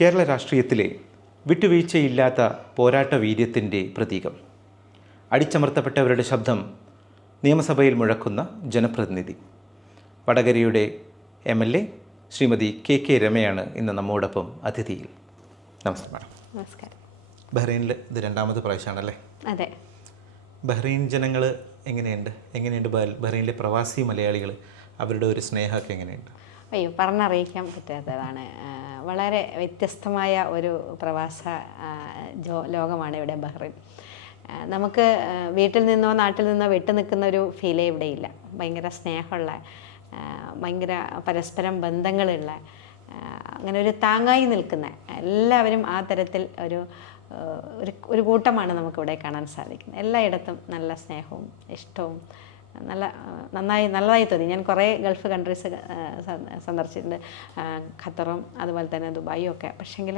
കേരള രാഷ്ട്രീയത്തിലെ വിട്ടുവീഴ്ചയില്ലാത്ത പോരാട്ട വീര്യത്തിൻ്റെ പ്രതീകം. അടിച്ചമർത്തപ്പെട്ടവരുടെ ശബ്ദം നിയമസഭയിൽ മുഴക്കുന്ന ജനപ്രതിനിധി. വടകരയുടെ MLA ശ്രീമതി KK രമയാണ് ഇന്ന് നമ്മോടൊപ്പം അതിഥിയിൽ. നമസ്കാരം മാഡം. നമസ്കാരം. ബഹ്റൈനിൽ ഇത് രണ്ടാമത്തെ പ്രാവശ്യമാണല്ലേ? അതെ. ബഹ്റൈൻ ജനങ്ങൾ എങ്ങനെയുണ്ട് ബഹ്റൈനിലെ പ്രവാസി മലയാളികൾ, അവരുടെ ഒരു സ്നേഹമൊക്കെ എങ്ങനെയുണ്ട്? അയ്യോ, പറഞ്ഞറിയിക്കാൻ പറ്റാത്തതാണ്. വളരെ വ്യത്യസ്തമായ ഒരു പ്രവാസ ലോകമാണ് ഇവിടെ ബഹ്റൈൻ. നമുക്ക് വീട്ടിൽ നിന്നോ നാട്ടിൽ നിന്നോ വിട്ടു നിൽക്കുന്ന ഒരു ഫീലേ ഇവിടെയില്ല. ഭയങ്കര സ്നേഹമുള്ള, ഭയങ്കര പരസ്പരം ബന്ധങ്ങളുള്ള, അങ്ങനെ ഒരു താങ്ങായി നിൽക്കുന്ന എല്ലാവരും ആ തരത്തിൽ ഒരു കൂട്ടമാണ് നമുക്കിവിടെ കാണാൻ സാധിക്കുന്നത്. എല്ലായിടത്തും നല്ല സ്നേഹവും ഇഷ്ടവും നല്ലതായി തോന്നി. ഞാൻ കുറേ ഗൾഫ് കൺട്രീസ് സന്ദർശിച്ചിട്ടുണ്ട്, ഖത്തറും അതുപോലെ തന്നെ ദുബായും ഒക്കെ. പക്ഷേങ്കിൽ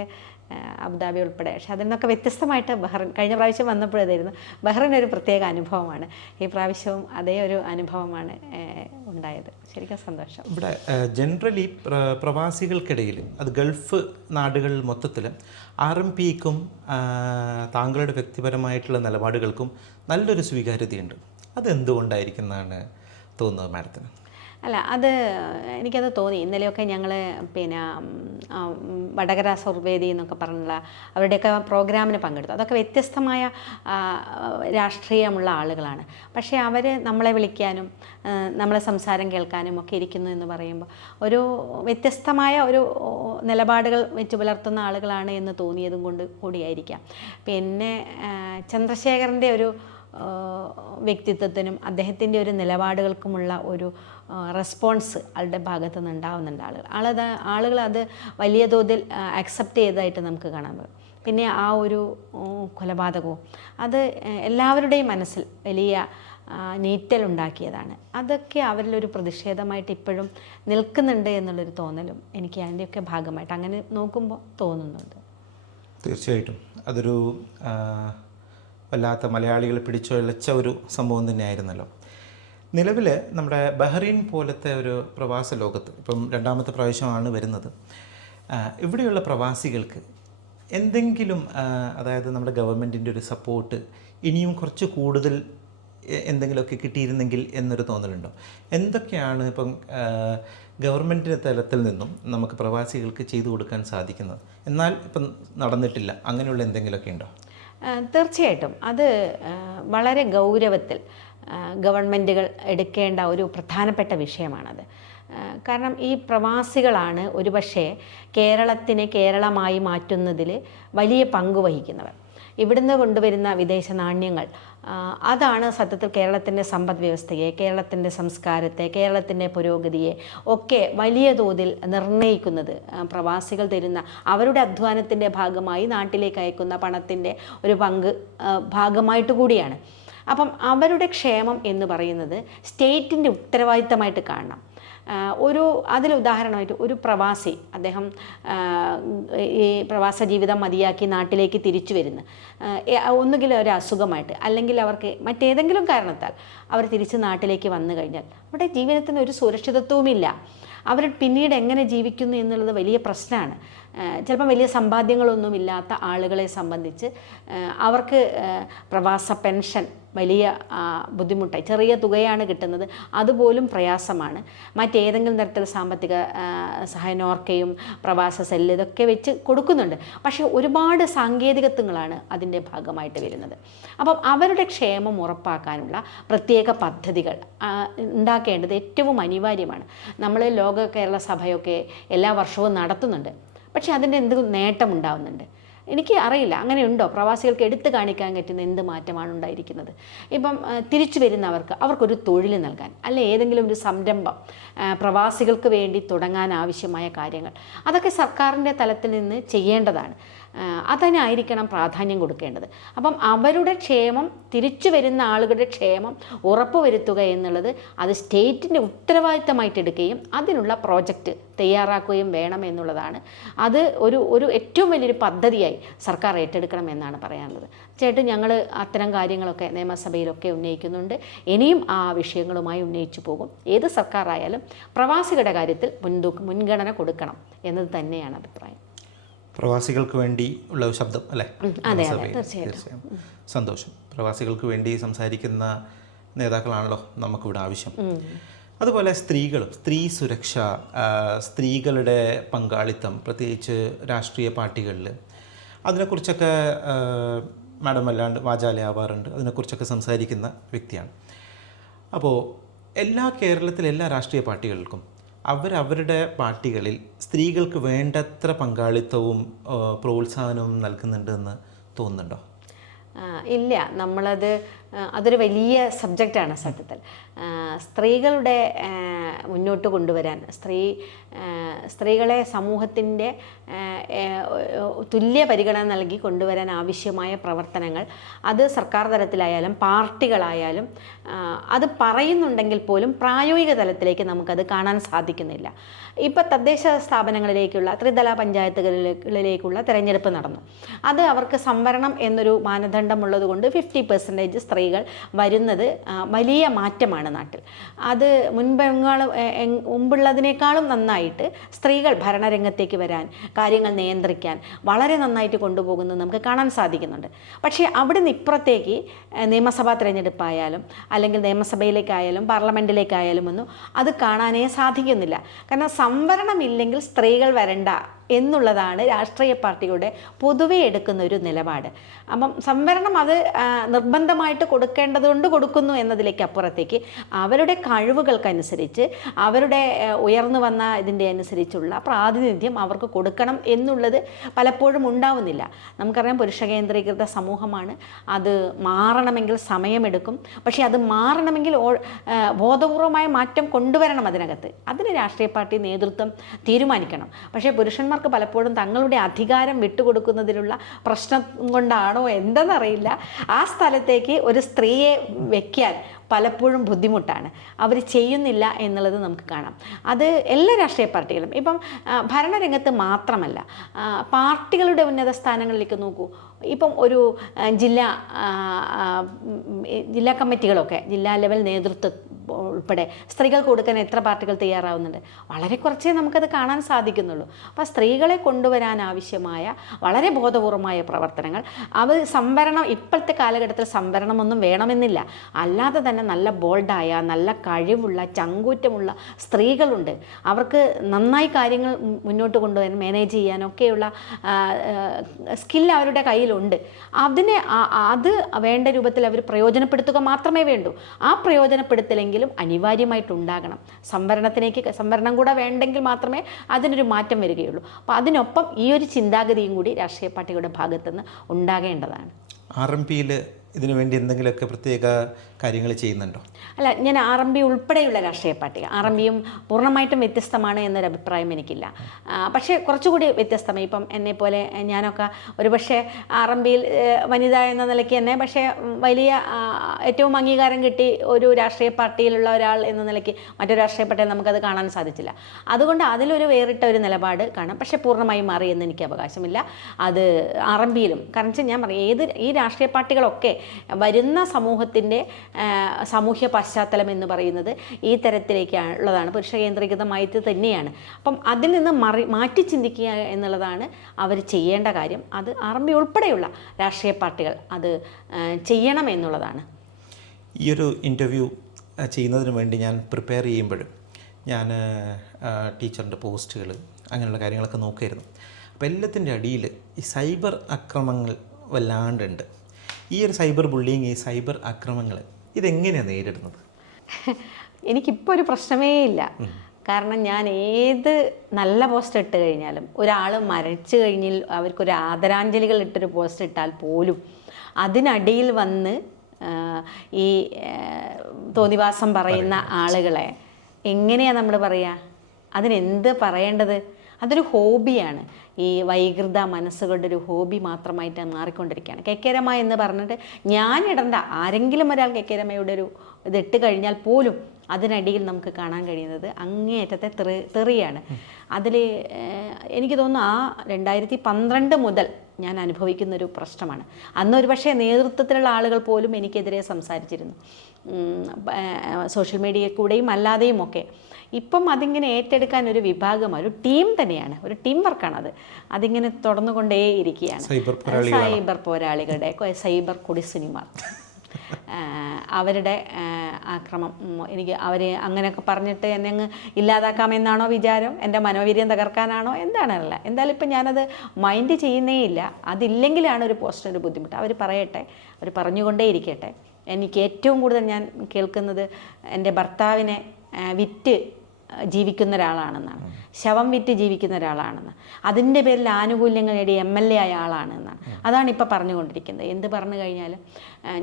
അബുദാബി ഉൾപ്പെടെ. പക്ഷെ അതിൽ നിന്നൊക്കെ വ്യത്യസ്തമായിട്ട് ബഹ്റൈൻ കഴിഞ്ഞ പ്രാവശ്യം വന്നപ്പോഴേതായിരുന്നു. ബഹ്റൈൻ ഒരു പ്രത്യേക അനുഭവമാണ്. ഈ പ്രാവശ്യവും അതേ ഒരു അനുഭവമാണ് ഉണ്ടായത്. ശരിക്കും സന്തോഷം. ഇവിടെ ജനറലി പ്രവാസികൾക്കിടയിൽ, അത് ഗൾഫ് നാടുകളിൽ മൊത്തത്തിൽ RMPക്കും താങ്കളുടെ വ്യക്തിപരമായിട്ടുള്ള നിലപാടുകൾക്കും നല്ലൊരു സ്വീകാര്യതയുണ്ട്. അതെന്തുകൊണ്ടായിരിക്കുന്നതാണ് തോന്നുന്നത് മാഡത്തിന്? അല്ല, എനിക്കത് തോന്നി. ഇന്നലെയൊക്കെ ഞങ്ങൾ വടകര സൗർവേദി എന്നൊക്കെ പറഞ്ഞുള്ള അവരുടെയൊക്കെ പ്രോഗ്രാമിന് പങ്കെടുത്തു. അതൊക്കെ വ്യത്യസ്തമായ രാഷ്ട്രീയമുള്ള ആളുകളാണ്. പക്ഷേ അവർ നമ്മളെ വിളിക്കാനും നമ്മളെ സംസാരം കേൾക്കാനും ഒക്കെ ഇരിക്കുന്നു എന്ന് പറയുമ്പോൾ ഒരു വ്യത്യസ്തമായ ഒരു നിലപാടുകൾ വെച്ച് പുലർത്തുന്ന ആളുകളാണ് എന്ന് തോന്നിയതും കൊണ്ട് കൂടിയായിരിക്കാം. പിന്നെ ചന്ദ്രശേഖരൻ്റെ ഒരു വ്യക്തിത്വത്തിനും അദ്ദേഹത്തിൻ്റെ ഒരു നിലപാടുകൾക്കുമുള്ള ഒരു റെസ്പോൺസ് ആളുടെ ഭാഗത്തു നിന്ന് ഉണ്ടാവുന്നുണ്ട്. ആളുകൾ അത് വലിയ തോതിൽ അക്സെപ്റ്റ് ചെയ്തതായിട്ട് നമുക്ക് കാണാൻ പറ്റും. പിന്നെ ആ ഒരു കൊലപാതകവും അത് എല്ലാവരുടെയും മനസ്സിൽ വലിയ നീറ്റലുണ്ടാക്കിയതാണ്. അതൊക്കെ അവരിലൊരു പ്രതിഷേധമായിട്ട് ഇപ്പോഴും നിൽക്കുന്നുണ്ട് എന്നുള്ളൊരു തോന്നലും എനിക്ക് അതിൻ്റെയൊക്കെ ഭാഗമായിട്ട് അങ്ങനെ നോക്കുമ്പോൾ തോന്നുന്നുണ്ട്. തീർച്ചയായിട്ടും അതൊരു വല്ലാത്ത മലയാളികളെ പിടിച്ചുലച്ച ഒരു സംഭവം തന്നെയായിരുന്നല്ലോ. നിലവിൽ നമ്മുടെ ബഹ്റൈൻ പോലത്തെ ഒരു പ്രവാസ ലോകത്ത് ഇപ്പം രണ്ടാമത്തെ പ്രാവശ്യമാണ് വരുന്നത്. ഇവിടെയുള്ള പ്രവാസികൾക്ക് എന്തെങ്കിലും, അതായത് നമ്മുടെ ഗവൺമെൻറ്റിൻ്റെ ഒരു സപ്പോർട്ട് ഇനിയും കുറച്ച് കൂടുതൽ എന്തെങ്കിലുമൊക്കെ കിട്ടിയിരുന്നെങ്കിൽ എന്നൊരു തോന്നലുണ്ടോ? എന്തൊക്കെയാണ് ഇപ്പം ഗവൺമെൻറ്റിൻ്റെ തലത്തിൽ നിന്നും നമുക്ക് പ്രവാസികൾക്ക് ചെയ്തു കൊടുക്കാൻ സാധിക്കുന്നത്, എന്നാൽ ഇപ്പം നടന്നിട്ടില്ല, അങ്ങനെയുള്ള എന്തെങ്കിലുമൊക്കെ ഉണ്ടോ? തീർച്ചയായിട്ടും അത് വളരെ ഗൗരവത്തിൽ ഗവൺമെൻറ്റുകൾ എടുക്കേണ്ട ഒരു പ്രധാനപ്പെട്ട വിഷയമാണത്. കാരണം ഈ പ്രവാസികളാണ് ഒരുപക്ഷെ കേരളത്തിനെ കേരളമായി മാറ്റുന്നതിൽ വലിയ പങ്ക് വഹിക്കുന്നവർ. ഇവിടുന്ന് കൊണ്ടുവരുന്ന വിദേശ നാണ്യങ്ങൾ അതാണ് സത്യത്തിൽ കേരളത്തിൻ്റെ സമ്പദ് വ്യവസ്ഥയെ, കേരളത്തിൻ്റെ സംസ്കാരത്തെ, കേരളത്തിൻ്റെ പുരോഗതിയെ ഒക്കെ വലിയ തോതിൽ നിർണ്ണയിക്കുന്നത്. പ്രവാസികൾ തരുന്ന അവരുടെ അധ്വാനത്തിൻ്റെ ഭാഗമായി നാട്ടിലേക്ക് അയക്കുന്ന പണത്തിൻ്റെ ഒരു ഭാഗമായിട്ട് കൂടിയാണ്. അപ്പം അവരുടെ ക്ഷേമം എന്ന് പറയുന്നത് സ്റ്റേറ്റിൻ്റെ ഉത്തരവാദിത്തമായിട്ട് കാണണം. ഉദാഹരണമായിട്ട് ഒരു പ്രവാസി, അദ്ദേഹം ഈ പ്രവാസ ജീവിതം മതിയാക്കി നാട്ടിലേക്ക് തിരിച്ചു വരുന്നു, ഒന്നുകിൽ ഒരു അസുഖമായിട്ട് അല്ലെങ്കിൽ അവർക്ക് മറ്റേതെങ്കിലും കാരണത്താൽ അവർ തിരിച്ച് നാട്ടിലേക്ക് വന്നു കഴിഞ്ഞാൽ അവിടെ ജീവിതത്തിന് ഒരു സുരക്ഷിതത്വവുമില്ല. അവർ പിന്നീട് എങ്ങനെ ജീവിക്കുന്നു എന്നുള്ളത് വലിയ പ്രശ്നമാണ്. ചിലപ്പം വലിയ സമ്പാദ്യങ്ങളൊന്നുമില്ലാത്ത ആളുകളെ സംബന്ധിച്ച് അവർക്ക് പ്രവാസ പെൻഷൻ വലിയ ബുദ്ധിമുട്ടായി, ചെറിയ തുകയാണ് കിട്ടുന്നത്, അതുപോലും പ്രയാസമാണ്. മറ്റേതെങ്കിലും തരത്തിൽ സാമ്പത്തിക സഹായ നോർക്കയും പ്രവാസ സെല്ല് ഇതൊക്കെ വെച്ച് കൊടുക്കുന്നുണ്ട്. പക്ഷേ ഒരുപാട് സാങ്കേതികത്വങ്ങളാണ് അതിൻ്റെ ഭാഗമായിട്ട് വരുന്നത്. അപ്പം അവരുടെ ക്ഷേമം ഉറപ്പാക്കാനുള്ള പ്രത്യേക പദ്ധതികൾ ഉണ്ടാക്കേണ്ടത് ഏറ്റവും അനിവാര്യമാണ്. നമ്മൾ ലോക കേരള സഭയൊക്കെ എല്ലാ വർഷവും നടത്തുന്നുണ്ട്. പക്ഷേ അതിൻ്റെ എന്ത് നേട്ടമുണ്ടാവുന്നുണ്ട്? എനിക്ക് അറിയില്ല. അങ്ങനെയുണ്ടോ? പ്രവാസികൾക്ക് എടുത്തു കാണിക്കാൻ പറ്റുന്ന എന്ത് മാറ്റമാണ് ഉണ്ടായിരിക്കുന്നത്? ഇപ്പം തിരിച്ചു വരുന്നവർക്ക് അവർക്കൊരു തൊഴിൽ നൽകാൻ, അല്ലെ ഏതെങ്കിലും ഒരു സംരംഭം പ്രവാസികൾക്ക് വേണ്ടി തുടങ്ങാൻ ആവശ്യമായ കാര്യങ്ങൾ അതൊക്കെ സർക്കാരിൻ്റെ തലത്തിൽ നിന്ന് ചെയ്യേണ്ടതാണ്. അതിനായിരിക്കണം പ്രാധാന്യം കൊടുക്കേണ്ടത്. അപ്പം അവരുടെ ക്ഷേമം, തിരിച്ചു വരുന്ന ആളുകളുടെ ക്ഷേമം ഉറപ്പുവരുത്തുക എന്നുള്ളത് അത് സ്റ്റേറ്റിൻ്റെ ഉത്തരവാദിത്തമായിട്ട് എടുക്കുകയും അതിനുള്ള പ്രോജക്റ്റ് തയ്യാറാക്കുകയും വേണം എന്നുള്ളതാണ്. അത് ഒരു ഏറ്റവും വലിയൊരു പദ്ധതിയായി സർക്കാർ ഏറ്റെടുക്കണം എന്നാണ് പറയാനുള്ളത്. ചേട്ടൻ ഞങ്ങൾ അത്തരം കാര്യങ്ങളൊക്കെ നിയമസഭയിലൊക്കെ ഉന്നയിക്കുന്നുണ്ട്. ഇനിയും ആ വിഷയങ്ങളുമായി ഉന്നയിച്ചു പോകും. ഏത് സർക്കാരായാലും പ്രവാസികളുടെ കാര്യത്തിൽ മുൻഗണന കൊടുക്കണം എന്നത് തന്നെയാണ് അഭിപ്രായം. പ്രവാസികൾക്ക് വേണ്ടി ഉള്ള ഒരു ശബ്ദം അല്ലേ? അതെ, സഭയിൽ. തീർച്ചയായും. സന്തോഷം. പ്രവാസികൾക്ക് വേണ്ടി സംസാരിക്കുന്ന നേതാക്കളാണല്ലോ നമുക്കിവിടെ ആവശ്യം. അതുപോലെ സ്ത്രീ സുരക്ഷ, സ്ത്രീകളുടെ പങ്കാളിത്തം, പ്രത്യേകിച്ച് രാഷ്ട്രീയ പാർട്ടികളിൽ, അതിനെക്കുറിച്ചൊക്കെ മാഡം വല്ലാണ്ട് വാചാലയാവാറുണ്ട്. അതിനെക്കുറിച്ചൊക്കെ സംസാരിക്കുന്ന വ്യക്തിയാണ്. അപ്പോൾ കേരളത്തിലെ എല്ലാ രാഷ്ട്രീയ പാർട്ടികൾക്കും അവരവരുടെ പാർട്ടികളിൽ സ്ത്രീകൾക്ക് വേണ്ടത്ര പങ്കാളിത്തവും പ്രോത്സാഹനവും നൽകുന്നുണ്ടെന്ന് തോന്നുന്നുണ്ടോ? ഇല്ല, അതൊരു വലിയ സബ്ജക്റ്റാണ് സത്യത്തിൽ. സ്ത്രീകളുടെ മുന്നോട്ട് കൊണ്ടുവരാൻ, സ്ത്രീകളെ സമൂഹത്തിൻ്റെ തുല്യ പരിഗണന നൽകി കൊണ്ടുവരാൻ ആവശ്യമായ പ്രവർത്തനങ്ങൾ, അത് സർക്കാർ തലത്തിലായാലും പാർട്ടികളായാലും അത് പറയുന്നുണ്ടെങ്കിൽ പോലും പ്രായോഗിക തലത്തിലേക്ക് നമുക്കത് കാണാൻ സാധിക്കുന്നില്ല. ഇപ്പോൾ തദ്ദേശ സ്ഥാപനങ്ങളിലേക്കുള്ള ത്രിതല പഞ്ചായത്തുകളിലേക്കുള്ള തിരഞ്ഞെടുപ്പ് നടന്നു. അത് അവർക്ക് സംവരണം എന്നൊരു മാനദണ്ഡമുള്ളത് കൊണ്ട് 50% സ്ത്രീകൾ വരുന്നത് വലിയ മാറ്റമാണ് നാട്ടിൽ. അത് മുമ്പുള്ളതിനേക്കാളും നന്നായിട്ട് സ്ത്രീകൾ ഭരണരംഗത്തേക്ക് വരാൻ, കാര്യങ്ങൾ നിയന്ത്രിക്കാൻ വളരെ നന്നായിട്ട് കൊണ്ടുപോകുന്നത് നമുക്ക് കാണാൻ സാധിക്കുന്നുണ്ട്. പക്ഷേ അവിടുന്ന് ഇപ്പുറത്തേക്ക് നിയമസഭാ തിരഞ്ഞെടുപ്പായാലും അല്ലെങ്കിൽ നിയമസഭയിലേക്കായാലും പാർലമെൻറ്റിലേക്കായാലും ഒന്നും അത് കാണാനേ സാധിക്കുന്നില്ല. കാരണം സംവരണമില്ലെങ്കിൽ സ്ത്രീകൾ വരണ്ട എന്നുള്ളതാണ് രാഷ്ട്രീയ പാർട്ടികളുടെ പൊതുവെ എടുക്കുന്ന ഒരു നിലപാട്. അപ്പം സംവരണം അത് നിർബന്ധമായിട്ട് കൊടുക്കേണ്ടതുകൊണ്ട് കൊടുക്കുന്നു എന്നതിലേക്ക് അപ്പുറത്തേക്ക് അവരുടെ കഴിവുകൾക്കനുസരിച്ച്, അവരുടെ ഉയർന്നു വന്ന ഇതിൻ്റെ അനുസരിച്ചുള്ള പ്രാതിനിധ്യം അവർക്ക് കൊടുക്കണം എന്നുള്ളത് പലപ്പോഴും ഉണ്ടാവുന്നില്ല. നമുക്കറിയാം, പുരുഷ കേന്ദ്രീകൃത സമൂഹമാണ്. അത് മാറണമെങ്കിൽ സമയമെടുക്കും. പക്ഷേ അത് മാറണമെങ്കിൽ ബോധപൂർവമായ മാറ്റം കൊണ്ടുവരണം അതിനകത്ത്. അതിന് രാഷ്ട്രീയ പാർട്ടി നേതൃത്വം തീരുമാനിക്കണം. പക്ഷേ പുരുഷന്മാർക്ക് പലപ്പോഴും തങ്ങളുടെ അധികാരം വിട്ടുകൊടുക്കുന്നതിലുള്ള പ്രശ്നം കൊണ്ടാണോ എന്തെന്നറിയില്ല, ആ സ്ഥലത്തേക്ക് ഒരു സ്ത്രീയെ വയ്ക്കാൻ പലപ്പോഴും ബുദ്ധിമുട്ടാണ്. അവർ ചെയ്യുന്നില്ല എന്നുള്ളത് നമുക്ക് കാണാം. അത് എല്ലാ രാഷ്ട്രീയ പാർട്ടികളും, ഇപ്പം ഭരണരംഗത്ത് മാത്രമല്ല, പാർട്ടികളുടെ ഉന്നത സ്ഥാനങ്ങളിലേക്ക് നോക്കൂ. ഇപ്പം ഒരു ജില്ലാ കമ്മിറ്റികളൊക്കെ, ജില്ലാ ലെവൽ നേതൃത്വം ഉൾപ്പെടെ സ്ത്രീകൾക്ക് കൊടുക്കാൻ എത്ര പാർട്ടികൾ തയ്യാറാവുന്നുണ്ട്? വളരെ കുറച്ചേ നമുക്കത് കാണാൻ സാധിക്കുന്നുള്ളൂ. അപ്പോൾ സ്ത്രീകളെ കൊണ്ടുവരാൻ ആവശ്യമായ വളരെ ബോധപൂർവമായ പ്രവർത്തനങ്ങൾ, സംവരണം, ഇപ്പോഴത്തെ കാലഘട്ടത്തിൽ സംവരണമൊന്നും വേണമെന്നില്ല. അല്ലാതെ തന്നെ നല്ല ബോൾഡായ, നല്ല കഴിവുള്ള, ചങ്കൂറ്റമുള്ള സ്ത്രീകളുണ്ട്. അവർക്ക് നന്നായി കാര്യങ്ങൾ മുന്നോട്ട് കൊണ്ടുവരാൻ, മാനേജ് ചെയ്യാനൊക്കെയുള്ള സ്കിൽ അവരുടെ കയ്യിലുണ്ട്. അത് വേണ്ട രൂപത്തിൽ അവർ പ്രയോജനപ്പെടുത്തുക മാത്രമേ വേണ്ടൂ. ആ പ്രയോജനപ്പെടുത്തലെങ്കിലും അനിവാര്യമായിട്ടുണ്ടാകണം. സംവരണം കൂടെ വേണ്ടെങ്കിൽ മാത്രമേ അതിനൊരു മാറ്റം വരികയുള്ളൂ. അപ്പോൾ അതിനൊപ്പം ഈ ഒരു ചിന്താഗതിയും കൂടി രാഷ്ട്രീയ പാർട്ടികളുടെ ഭാഗത്തുനിന്ന് ഉണ്ടാകേണ്ടതാണ്. RMPയിൽ ഇതിനു വേണ്ടി എന്തെങ്കിലുമൊക്കെ പ്രത്യേക കാര്യങ്ങൾ ചെയ്യുന്നുണ്ടോ? അല്ല, ഞാൻ RMP ഉൾപ്പെടെയുള്ള രാഷ്ട്രീയ പാർട്ടി, RMPയും പൂർണ്ണമായിട്ടും വ്യത്യസ്തമാണ് എന്നൊരു അഭിപ്രായം എനിക്കില്ല. പക്ഷേ കുറച്ചുകൂടി വ്യത്യസ്തമായി, ഇപ്പം എന്നെപ്പോലെ ഞാനൊക്കെ ഒരുപക്ഷെ RMPയിൽ വനിത എന്ന നിലയ്ക്ക് തന്നെ, പക്ഷേ വലിയ ഏറ്റവും അംഗീകാരം കിട്ടി ഒരു രാഷ്ട്രീയ പാർട്ടിയിലുള്ള ഒരാൾ എന്ന നിലയ്ക്ക് മറ്റൊരു രാഷ്ട്രീയ പാർട്ടിയിൽ നമുക്കത് കാണാൻ സാധിച്ചില്ല. അതുകൊണ്ട് അതിലൊരു വേറിട്ട ഒരു നിലപാട് കാണാം. പക്ഷേ പൂർണ്ണമായും മാറി എന്ന് എനിക്ക് അവകാശമില്ല. അത് RMPയിലും, കാരണം ഞാൻ പറയും, ഈ രാഷ്ട്രീയ പാർട്ടികളൊക്കെ വരുന്ന സമൂഹത്തിൻ്റെ സാമൂഹ്യ പശ്ചാത്തലം എന്ന് പറയുന്നത് ഈ തരത്തിലേക്കുള്ളതാണ്, പുരുഷ കേന്ദ്രീകൃതമായിട്ട് തന്നെയാണ്. അപ്പം അതിൽ നിന്ന് മാറ്റി ചിന്തിക്കുക എന്നുള്ളതാണ് അവർ ചെയ്യേണ്ട കാര്യം. അത് RMP ഉൾപ്പെടെയുള്ള രാഷ്ട്രീയ പാർട്ടികൾ അത് ചെയ്യണം എന്നുള്ളതാണ്. ഈ ഒരു ഇൻ്റർവ്യൂ ചെയ്യുന്നതിന് വേണ്ടി ഞാൻ പ്രിപ്പയർ ചെയ്യുമ്പോഴും ഞാൻ ടീച്ചറിൻ്റെ പോസ്റ്റുകൾ അങ്ങനെയുള്ള കാര്യങ്ങളൊക്കെ നോക്കിയിരുന്നു. അപ്പോൾ എല്ലാത്തിൻ്റെ അടിയിൽ ഈ സൈബർ ആക്രമണങ്ങൾ വല്ലാണ്ടുണ്ട്. ഈ ഒരു സൈബർ ബുള്ളിങ്, ഈ സൈബർ ആക്രമണങ്ങൾ ഇതെങ്ങനെയാണ് നേരിടുന്നത്? എനിക്കിപ്പോൾ ഒരു പ്രശ്നമേ ഇല്ല. കാരണം ഞാൻ ഏത് നല്ല പോസ്റ്റ് ഇട്ട് കഴിഞ്ഞാലും, ഒരാൾ മരിച്ചു കഴിഞ്ഞാൽ അവർക്കൊരു ആദരാഞ്ജലികൾ ഇട്ടൊരു പോസ്റ്റ് ഇട്ടാൽ പോലും അതിനടിയിൽ വന്ന് ഈ തോന്നിവാസം പറയുന്ന ആളുകളെ എങ്ങനെയാണ് നമ്മൾ പറയുക? അതിനെന്ത് പറയേണ്ടത്? അതൊരു ഹോബിയാണ്. ഈ വൈകൃത മനസ്സുകളുടെ ഒരു ഹോബി മാത്രമായിട്ട് മാറിക്കൊണ്ടിരിക്കുകയാണ്. കെക്കേരമ എന്ന് പറഞ്ഞിട്ട് ഞാനിടണ്ട, ആരെങ്കിലും ഒരാൾ കെക്കേരമയുടെ ഒരു ഇതിട്ട് കഴിഞ്ഞാൽ പോലും അതിനടിയിൽ നമുക്ക് കാണാൻ കഴിയുന്നത് അങ്ങേയറ്റത്തെ തെറിയാണ്. അതിൽ എനിക്ക് തോന്നുന്നു 2012 മുതൽ ഞാൻ അനുഭവിക്കുന്നൊരു പ്രശ്നമാണ്. അന്നൊരു പക്ഷേ നേതൃത്വത്തിലുള്ള ആളുകൾ പോലും എനിക്കെതിരെ സംസാരിച്ചിരുന്നു, സോഷ്യൽ മീഡിയയിൽ കൂടെയും അല്ലാതെയും ഒക്കെ. ഇപ്പം അതിങ്ങനെ ഏറ്റെടുക്കാൻ ഒരു വിഭാഗമാണ്, ഒരു ടീം തന്നെയാണ്, ഒരു ടീം വർക്കാണത്. അതിങ്ങനെ തുടർന്നുകൊണ്ടേയിരിക്കുകയാണ്. സൈബർ പോരാളികളുടെ സൈബർ കൊടിസുനിമാർ അവരുടെ ആക്രമം. എനിക്ക് അവർ അങ്ങനെയൊക്കെ പറഞ്ഞിട്ട് എന്നെ അങ്ങ് ഇല്ലാതാക്കാമെന്നാണോ വിചാരം? എൻ്റെ മനോവീര്യം തകർക്കാനാണോ? എന്താണല്ല. എന്തായാലും ഇപ്പം ഞാനത് മൈൻഡ് ചെയ്യുന്നേ ഇല്ല. അതില്ലെങ്കിലാണ് ഒരു പോസ്റ്റിനൊരു ബുദ്ധിമുട്ട്. അവർ പറയട്ടെ, അവർ പറഞ്ഞുകൊണ്ടേ ഇരിക്കട്ടെ. എനിക്ക് ഏറ്റവും കൂടുതൽ ഞാൻ കേൾക്കുന്നത് എൻ്റെ ഭർത്താവിനെ വിറ്റ് ജീവിക്കുന്ന ഒരാളാണെന്നാണ്, ശവം വിറ്റ് ജീവിക്കുന്ന ഒരാളാണെന്ന്, അതിൻ്റെ പേരിൽ ആനുകൂല്യങ്ങൾ നേടി MLA ആയ ആളാണെന്നാണ്. അതാണ് ഇപ്പോൾ പറഞ്ഞുകൊണ്ടിരിക്കുന്നത്. എന്ത് പറഞ്ഞു കഴിഞ്ഞാലും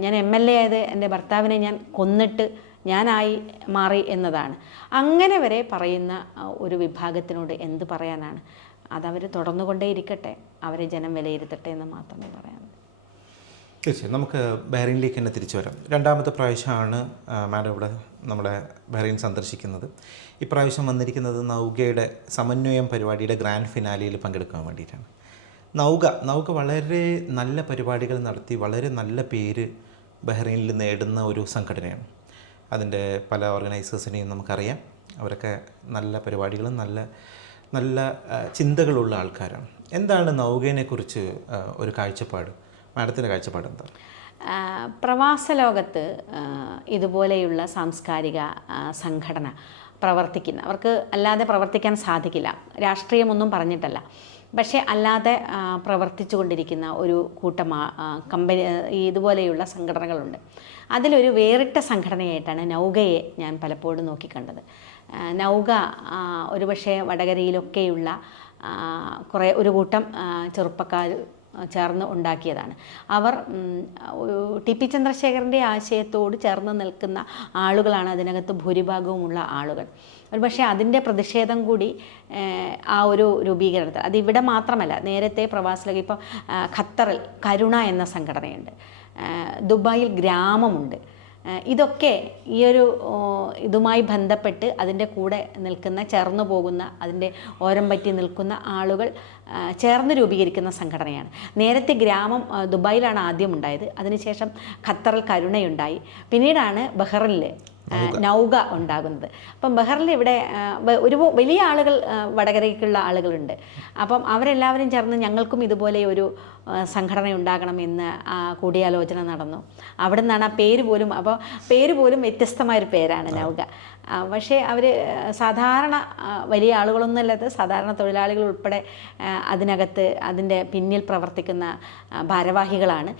ഞാൻ MLA ആയത് എൻ്റെ ഭർത്താവിനെ ഞാൻ കൊന്നിട്ട് ഞാനായി മാറി എന്നതാണ്. അങ്ങനെ വരെ പറയുന്ന ഒരു വിഭാഗത്തിനോട് എന്ത് പറയാനാണ്? അതവർ തുടർന്നുകൊണ്ടേയിരിക്കട്ടെ, അവരെ ജനം വിലയിരുത്തട്ടെ എന്ന് മാത്രമേ പറയാനുള്ളൂ. തീർച്ചയായും നമുക്ക് ബഹ്റൈനിലേക്ക് തന്നെ തിരിച്ചു വരാം. രണ്ടാമത്തെ പ്രാവശ്യമാണ് മാഡം ഇവിടെ നമ്മുടെ ബഹ്റൈൻ സന്ദർശിക്കുന്നത്. ഇപ്രാവശ്യം വന്നിരിക്കുന്നത് നൗകയുടെ സമന്വയം പരിപാടിയുടെ ഗ്രാൻഡ് ഫിനാലിയിൽ പങ്കെടുക്കാൻ വേണ്ടിയിട്ടാണ്. നൗക വളരെ നല്ല പരിപാടികൾ നടത്തി വളരെ നല്ല പേര് ബഹ്റൈനിൽ നേടുന്ന ഒരു സംഘടനയാണ്. അതിൻ്റെ പല ഓർഗനൈസേഴ്സിനെയും നമുക്കറിയാം. അവരൊക്കെ നല്ല പരിപാടികളും നല്ല നല്ല ചിന്തകളുള്ള ആൾക്കാരാണ്. എന്താണ് നൗകയെക്കുറിച്ച് ഒരു കാഴ്ചപ്പാട്, മാഡത്തിൻ്റെ കാഴ്ചപ്പാട് എന്താണ്? പ്രവാസ ലോകത്ത് ഇതുപോലെയുള്ള സാംസ്കാരിക സംഘടന പ്രവർത്തിക്കുന്ന, അവർക്ക് അല്ലാതെ പ്രവർത്തിക്കാൻ സാധിക്കില്ല, രാഷ്ട്രീയമൊന്നും പറഞ്ഞിട്ടല്ല, പക്ഷേ അല്ലാതെ പ്രവർത്തിച്ചു കൊണ്ടിരിക്കുന്ന ഒരു കൂട്ടം കമ്പനി ഇതുപോലെയുള്ള സംഘടനകളുണ്ട്. അതിലൊരു വേറിട്ട സംഘടനയായിട്ടാണ് നൗകയെ ഞാൻ പലപ്പോഴും നോക്കിക്കണ്ടത്. നൗക ഒരുപക്ഷെ വടകരയിലൊക്കെയുള്ള ഒരു കൂട്ടം ചെറുപ്പക്കാർ ചേർന്ന് ഉണ്ടാക്കിയതാണ്. അവർ TP ചന്ദ്രശേഖരൻ്റെ ആശയത്തോട് ചേർന്ന് നിൽക്കുന്ന ആളുകളാണ് അതിനകത്ത് ഭൂരിഭാഗവുമുള്ള ആളുകൾ. ഒരുപക്ഷെ അതിൻ്റെ പ്രതിഷേധം കൂടി ആ ഒരു രൂപീകരണത്തിൽ, അതിവിടെ മാത്രമല്ല, നേരത്തെ പ്രവാസികൾ ഇപ്പോൾ ഖത്തറിൽ കരുണ എന്ന സംഘടനയുണ്ട്, ദുബായിൽ ഗ്രാമമുണ്ട്. ഇതൊക്കെ ഈ ഒരു ഇതുമായി ബന്ധപ്പെട്ട് അതിൻ്റെ കൂടെ നിൽക്കുന്ന, ചേർന്ന് പോകുന്ന, അതിൻ്റെ ഓരം പറ്റി നിൽക്കുന്ന ആളുകൾ ചേർന്ന് രൂപീകരിക്കുന്ന സംഘടനയാണ്. നേരത്തെ ഗ്രാമം ദുബായിലാണ് ആദ്യം ഉണ്ടായത്, അതിനുശേഷം ഖത്തറിൽ കരുണയുണ്ടായി, പിന്നീടാണ് ബഹ്റൈനിൽ നൗക ഉണ്ടാകുന്നത്. അപ്പം ബഹ്റിൽ ഇവിടെ ഒരു വലിയ ആളുകൾ, വടകരയ്ക്കുള്ള ആളുകളുണ്ട്. അപ്പം അവരെല്ലാവരും ചേർന്ന് ഞങ്ങൾക്കും ഇതുപോലെ ഒരു സംഘടന ഉണ്ടാകണമെന്ന് കൂടിയാലോചന നടന്നു. അവിടെ നിന്നാണ് ആ പേര് പോലും, അപ്പോൾ പേര് പോലും വ്യത്യസ്തമായൊരു പേരാണ് നൗക. പക്ഷേ അവർ സാധാരണ വലിയ ആളുകളൊന്നുമല്ലാതെ സാധാരണ തൊഴിലാളികൾ ഉൾപ്പെടെ അതിനകത്ത് അതിൻ്റെ പിന്നിൽ പ്രവർത്തിക്കുന്ന ഭാരവാഹികളാണ്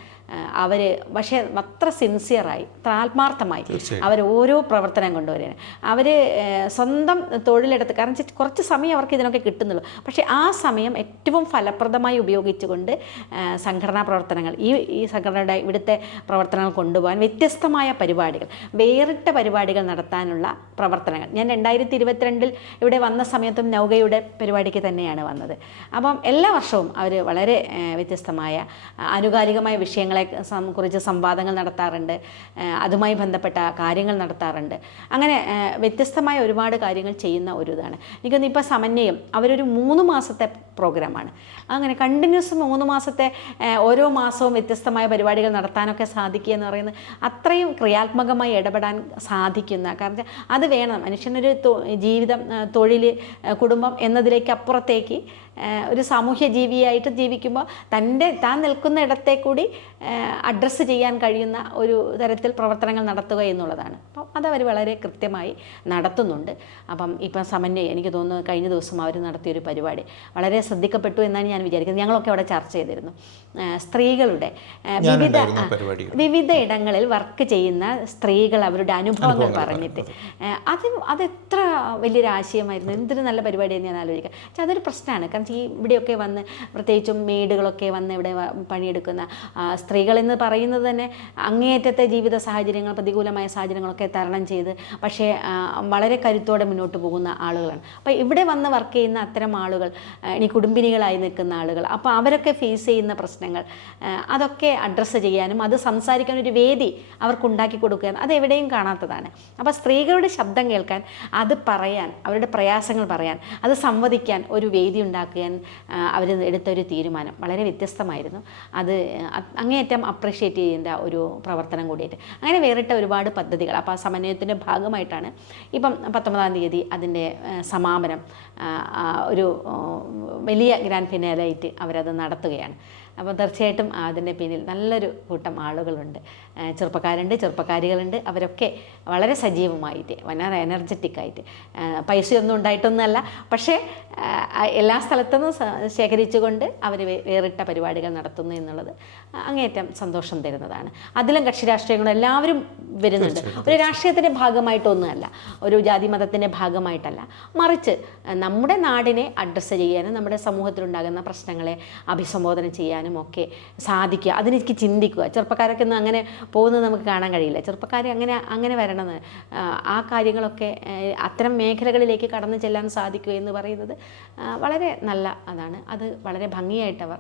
അവർ. പക്ഷേ അത്ര സിൻസിയറായി, അത്ര ആത്മാർത്ഥമായി അവർ ഓരോ പ്രവർത്തനം കൊണ്ടുവരികയാണ്. അവർ സ്വന്തം തൊഴിലെടുത്ത്, കാരണം കുറച്ച് സമയം അവർക്ക് ഇതിനൊക്കെ കിട്ടുന്നുള്ളൂ, പക്ഷേ ആ സമയം ഏറ്റവും ഫലപ്രദമായി ഉപയോഗിച്ചുകൊണ്ട് സംഘടനാ പ്രവർത്തനങ്ങൾ, ഈ സംഘടനയുടെ ഇവിടുത്തെ പ്രവർത്തനങ്ങൾ കൊണ്ടുപോകാൻ വ്യത്യസ്തമായ പരിപാടികൾ, വേറിട്ട പരിപാടികൾ നടത്താനുള്ള പ്രവർത്തനങ്ങൾ. ഞാൻ 2022 ഇവിടെ വന്ന സമയത്തും നൗകയുടെ പരിപാടിക്ക് തന്നെയാണ് വന്നത്. അപ്പം എല്ലാ വർഷവും അവർ വളരെ വ്യത്യസ്തമായ ആനുകാലികമായ വിഷയങ്ങളെ കുറിച്ച് സംവാദങ്ങൾ നടത്താറുണ്ട്, അതുമായി ബന്ധപ്പെട്ട കാര്യങ്ങൾ നടത്താറുണ്ട്. അങ്ങനെ വ്യത്യസ്തമായ ഒരുപാട് കാര്യങ്ങൾ ചെയ്യുന്ന ഒരു ഇതാണ്. എനിക്കൊന്ന് ഇപ്പോൾ സമന്വയം അവരൊരു 3 മാസത്തെ പ്രോഗ്രാമാണ്. അങ്ങനെ കണ്ടിന്യൂസ് 3 മാസത്തെ ഓരോ മാസവും വ്യത്യസ്തമായ പരിപാടികൾ നടത്താനൊക്കെ സാധിക്കുക എന്ന് പറയുന്നത് അത്രയും ക്രിയാത്മകമായി ഇടപെടാൻ സാധിക്കുന്ന, കാരണം അത് വേണം മനുഷ്യനൊരു ജീവിതം, തൊഴിൽ, കുടുംബം എന്നതിലേക്ക് അപ്പുറത്തേക്ക് ഒരു സാമൂഹ്യ ജീവിയായിട്ട് ജീവിക്കുമ്പോൾ താൻ നിൽക്കുന്ന ഇടത്തെ കൂടി അഡ്രസ്സ് ചെയ്യാൻ കഴിയുന്ന ഒരു തരത്തിൽ പ്രവർത്തനങ്ങൾ നടത്തുക എന്നുള്ളതാണ്. അപ്പം അതവർ വളരെ കൃത്യമായി നടത്തുന്നുണ്ട്. അപ്പം ഇപ്പം സമന്വയം, എനിക്ക് തോന്നുന്നു കഴിഞ്ഞ ദിവസം അവർ നടത്തിയൊരു പരിപാടി വളരെ ശ്രദ്ധിക്കപ്പെട്ടു എന്നാണ് ഞാൻ വിചാരിക്കുന്നത്. ഞങ്ങളൊക്കെ അവിടെ ചർച്ച ചെയ്തിരുന്നു. സ്ത്രീകളുടെ വിവിധ ഇടങ്ങളിൽ വർക്ക് ചെയ്യുന്ന സ്ത്രീകൾ അവരുടെ അനുഭവങ്ങൾ പറഞ്ഞിട്ട് അതെത്ര വലിയൊരു ആശയമായിരുന്നു, എന്തൊരു നല്ല പരിപാടിയെന്ന് ഞാൻ ആലോചിക്കാം. പക്ഷേ അതൊരു പ്രശ്നമാണ്. കാരണം ഈ ഇവിടെയൊക്കെ വന്ന്, പ്രത്യേകിച്ചും മെയ്ഡുകളൊക്കെ വന്ന് ഇവിടെ പണിയെടുക്കുന്ന സ്ത്രീകളെന്ന് പറയുന്നത് തന്നെ അങ്ങേയറ്റത്തെ ജീവിത സാഹചര്യങ്ങൾ, പ്രതികൂലമായ സാഹചര്യങ്ങളൊക്കെ തരണം ചെയ്ത് പക്ഷേ വളരെ കരുത്തോടെ മുന്നോട്ട് പോകുന്ന ആളുകളാണ്. അപ്പോൾ ഇവിടെ വന്ന് വർക്ക് ചെയ്യുന്ന അത്തരം ആളുകൾ, ഇനി കുടുംബിനികളായി നിൽക്കുന്ന ആളുകൾ, അപ്പോൾ അവരൊക്കെ ഫേസ് ചെയ്യുന്ന പ്രശ്നങ്ങൾ അതൊക്കെ അഡ്രസ്സ് ചെയ്യാനും അത് സംസാരിക്കാനൊരു വേദി അവർക്കുണ്ടാക്കി കൊടുക്കാൻ അതെവിടെയും കാണാത്തതാണ്. അപ്പോൾ സ്ത്രീകളുടെ ശബ്ദം കേൾക്കാൻ, അത് പറയാൻ, അവരുടെ പ്രയാസങ്ങൾ പറയാൻ, അത് സംവദിക്കാൻ ഒരു വേദി ഉണ്ടാക്കുക ഉണ്ടാക്കാൻ അവർ എടുത്തൊരു തീരുമാനം വളരെ വ്യത്യസ്തമായിരുന്നു. അത് അങ്ങേയറ്റം അപ്രിഷ്യേറ്റ് ചെയ്യേണ്ട ഒരു പ്രവർത്തനം കൂടിയിട്ട്. അങ്ങനെ വേറിട്ട ഒരുപാട് പദ്ധതികൾ. അപ്പോൾ ആ സമന്വയത്തിൻ്റെ ഭാഗമായിട്ടാണ് ഇപ്പം 19-ാം തീയതി അതിൻ്റെ സമാപനം ഒരു വലിയ ഗ്രാൻഡ് ഫിനാലായിട്ട് അവരത് നടത്തുകയാണ്. അപ്പോൾ തീർച്ചയായിട്ടും അതിൻ്റെ പിന്നിൽ നല്ലൊരു കൂട്ടം ആളുകളുണ്ട്, ചെറുപ്പക്കാരുണ്ട്, ചെറുപ്പക്കാരികളുണ്ട്. അവരൊക്കെ വളരെ സജീവമായിട്ട്, വളരെ എനർജറ്റിക്കായിട്ട്, പൈസയൊന്നും ഉണ്ടായിട്ടൊന്നുമല്ല, പക്ഷേ എല്ലാ സ്ഥലത്തുനിന്നും ശേഖരിച്ചുകൊണ്ട് അവർ വേറിട്ട പരിപാടികൾ നടത്തുന്നു എന്നുള്ളത് അങ്ങേയറ്റം സന്തോഷം തരുന്നതാണ്. അതിലും കക്ഷി രാഷ്ട്രീയങ്ങളും എല്ലാവരും വരുന്നുണ്ട്. ഒരു രാഷ്ട്രീയത്തിൻ്റെ ഭാഗമായിട്ടൊന്നുമല്ല, ഒരു ജാതി മതത്തിൻ്റെ ഭാഗമായിട്ടല്ല, മറിച്ച് നമ്മുടെ നാടിനെ അഡ്രസ്സ് ചെയ്യാനും നമ്മുടെ സമൂഹത്തിലുണ്ടാകുന്ന പ്രശ്നങ്ങളെ അഭിസംബോധന ചെയ്യാനും ഒക്കെ സാധിക്കുക. അതിനെനിക്ക് ചിന്തിക്കുക. ചെറുപ്പക്കാരൊക്കെ ഒന്നും അങ്ങനെ പോകുന്നത് നമുക്ക് കാണാൻ കഴിയില്ല. ചെറുപ്പക്കാർ അങ്ങനെ വരണമെന്ന്, ആ കാര്യങ്ങളൊക്കെ അത്തരം മേഖലകളിലേക്ക് കടന്നു ചെല്ലാൻ സാധിക്കുക എന്ന് പറയുന്നത് വളരെ നല്ല അതാണ്. അത് വളരെ ഭംഗിയായിട്ട് അവർ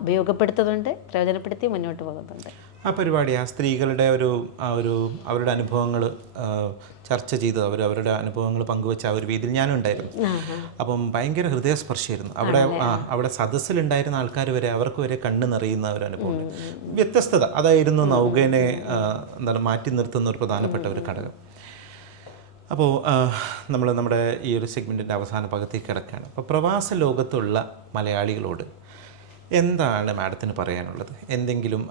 ഉപയോഗപ്പെടുത്തുന്നുണ്ട്, പ്രയോജനപ്പെടുത്തി മുന്നോട്ട് പോകുന്നുണ്ട്. ആ പരിപാടി ആ സ്ത്രീകളുടെ അവരുടെ അനുഭവങ്ങൾ ചർച്ച ചെയ്ത് അവരുടെ അനുഭവങ്ങൾ പങ്കുവെച്ച ആ ഒരു വേദിയിൽ ഞാനും ഉണ്ടായിരുന്നു. അപ്പം ഭയങ്കര ഹൃദയസ്പർശിയായിരുന്നു. അവിടെ സദസ്സിലുണ്ടായിരുന്ന ആൾക്കാർ വരെ, അവർക്ക് വരെ കണ്ണ് നിറയുന്ന ഒരു അനുഭവം, വ്യത്യസ്തത അതായിരുന്നു നൗകേനെ മാറ്റി നിർത്തുന്ന ഒരു പ്രധാനപ്പെട്ട ഒരു ഘടകം. അപ്പോൾ നമ്മുടെ ഈ ഒരു സെഗ്മെൻറ്റിൻ്റെ അവസാന ഭാഗത്തേക്ക് കിടക്കുകയാണ്. അപ്പോൾ പ്രവാസ ലോകത്തുള്ള മലയാളികളോട് എന്താണ് മാഡത്തിന് പറയാനുള്ളത്? എന്തെങ്കിലും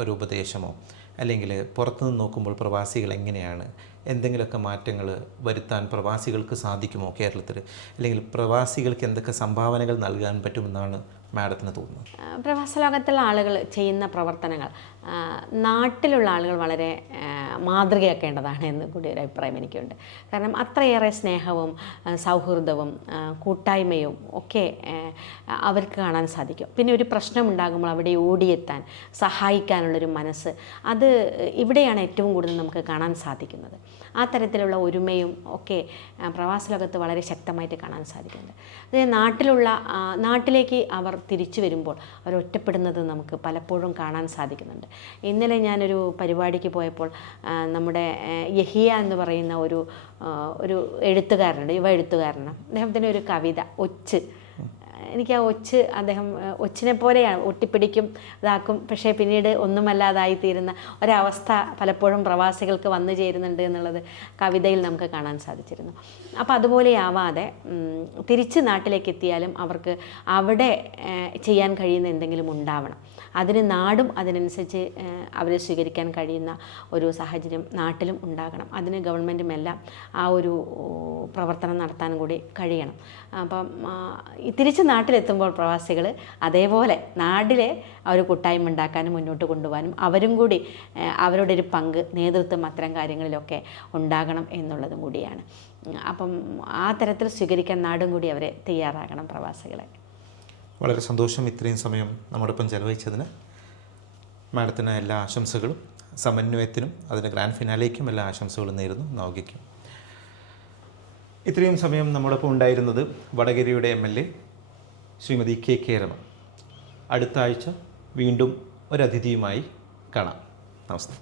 ഒരു ഉപദേശമോ, അല്ലെങ്കിൽ പുറത്തുനിന്ന് നോക്കുമ്പോൾ പ്രവാസികൾ എങ്ങനെയാണ്, എന്തെങ്കിലുമൊക്കെ മാറ്റങ്ങൾ വരുത്താൻ പ്രവാസികൾക്ക് സാധിക്കുമോ കേരളത്തിൽ, അല്ലെങ്കിൽ പ്രവാസികൾക്ക് എന്തൊക്കെ സംഭാവനകൾ നൽകാൻ പറ്റുമെന്നാണ് മാഡത്തിന് തോന്നുന്നത്? പ്രവാസ ലോകത്തുള്ള ആളുകൾ ചെയ്യുന്ന പ്രവർത്തനങ്ങൾ നാട്ടിലുള്ള ആളുകൾ വളരെ മാതൃകയാക്കേണ്ടതാണ് എന്ന് കൂടി ഒരു അഭിപ്രായം എനിക്കുണ്ട്. കാരണം അത്രയേറെ സ്നേഹവും സൗഹൃദവും കൂട്ടായ്മയും ഒക്കെ അവർക്ക് കാണാൻ സാധിക്കും. പിന്നെ ഒരു പ്രശ്നമുണ്ടാകുമ്പോൾ അവിടെ ഓടിയെത്താൻ സഹായിക്കാനുള്ളൊരു മനസ്സ്, അത് ഇവിടെയാണ് ഏറ്റവും കൂടുതൽ നമുക്ക് കാണാൻ സാധിക്കുന്നത്. ആ തരത്തിലുള്ള ഒരുമയും ഒക്കെ പ്രവാസ ലോകത്ത് വളരെ ശക്തമായിട്ട് കാണാൻ സാധിക്കുന്നുണ്ട്. അത് നാട്ടിലേക്ക് അവർ തിരിച്ചു വരുമ്പോൾ അവർ ഒറ്റപ്പെടുന്നത് നമുക്ക് പലപ്പോഴും കാണാൻ സാധിക്കുന്നുണ്ട്. ഇന്നലെ ഞാനൊരു പരിപാടിക്ക് പോയപ്പോൾ നമ്മുടെ യഹിയ എന്ന് പറയുന്ന ഒരു എഴുത്തുകാരനുണ്ട്, യുവ എഴുത്തുകാരനാണ്. അദ്ദേഹത്തിൻ്റെ ഒരു കവിത ഒച്ച്, എനിക്ക് ആ ഒച്ചിനെ പോലെയാണ്, ഒട്ടിപ്പിടിക്കും, ഇതാക്കും, പക്ഷേ പിന്നീട് ഒന്നുമല്ലാതായിത്തീരുന്ന ഒരവസ്ഥ പലപ്പോഴും പ്രവാസികൾക്ക് വന്നു ചേരുന്നുണ്ട് എന്നുള്ളത് കവിതയിൽ നമുക്ക് കാണാൻ സാധിച്ചിരുന്നു. അപ്പോൾ അതുപോലെയാവാതെ തിരിച്ച് നാട്ടിലേക്ക് എത്തിയാലും അവർക്ക് അവിടെ ചെയ്യാൻ കഴിയുന്ന എന്തെങ്കിലും ഉണ്ടാവണം. അതിന് നാടും അതിനനുസരിച്ച് അവരെ സ്വീകരിക്കാൻ കഴിയുന്ന ഒരു സാഹചര്യം നാട്ടിലും ഉണ്ടാകണം. അതിന് ഗവൺമെൻറ്റും എല്ലാം ആ ഒരു പ്രവർത്തനം നടത്താൻ കൂടി കഴിയണം. അപ്പം തിരിച്ച് നാട്ടിലെത്തുമ്പോൾ പ്രവാസികൾ അതേപോലെ നാട്ടിലെ ആ ഒരു കൂട്ടായ്മ ഉണ്ടാക്കാനും മുന്നോട്ട് കൊണ്ടുപോകാനും അവരും കൂടി അവരുടെ ഒരു പങ്ക്, നേതൃത്വം അത്തരം കാര്യങ്ങളിലൊക്കെ ഉണ്ടാകണം എന്നുള്ളതും കൂടിയാണ്. അപ്പം ആ തരത്തിൽ സ്വീകരിക്കാൻ നാടും കൂടി അവരെ തയ്യാറാകണം, പ്രവാസികളെ. വളരെ സന്തോഷം ഇത്രയും സമയം നമ്മോടൊപ്പം ചെലവഴിച്ചതിന്. മാഡത്തിന് എല്ലാ ആശംസകളും, സമന്വയത്തിനും അതിൻ്റെ ഗ്രാൻഡ് ഫിനാലേക്കും എല്ലാ ആശംസകളും നേരുന്നു. നൗകയ്ക്കും. ഇത്രയും സമയം നമ്മോടൊപ്പം ഉണ്ടായിരുന്നത് വടകരയുടെ MLA ശ്രീമതി KK രമ. അടുത്ത ആഴ്ച വീണ്ടും ഒരു അതിഥിയുമായി കാണാം. നമസ്തേ.